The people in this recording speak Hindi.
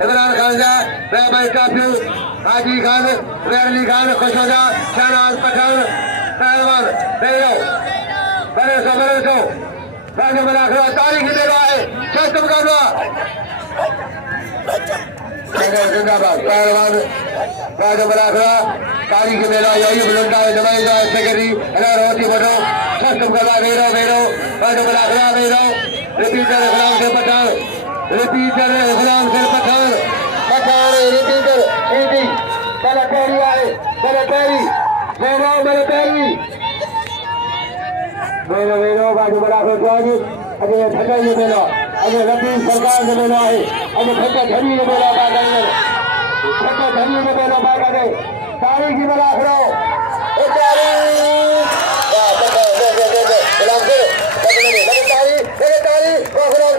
इमरान खान हाजी खान अली खान खुशोजा शहनाज पठान पहलवान बड़े सो तारीख देवा है जिंदाबाद पहलवान तारीख मेरा यही बुलंदा जमाएगा सेक्रेटरी रोटी बटो सस्तम करवा वेरो वेरो रिपीटर गुलाम से पठान रिपीटर गुलाम से पठान पठान रिपीटर ईदी बलपेरी आए बलपेरी वेरो बलपेरी वेरो वेरो बाजू बड़ा को जागी अरे ठगा ये मेला अरे रबी सरकार ने मेला है अरे ठगा धनी ने मेला बागा है ठगा धनी ने मेला बागा है तारीख की मेला करो ए तारीख वाह गुलाम से तारीख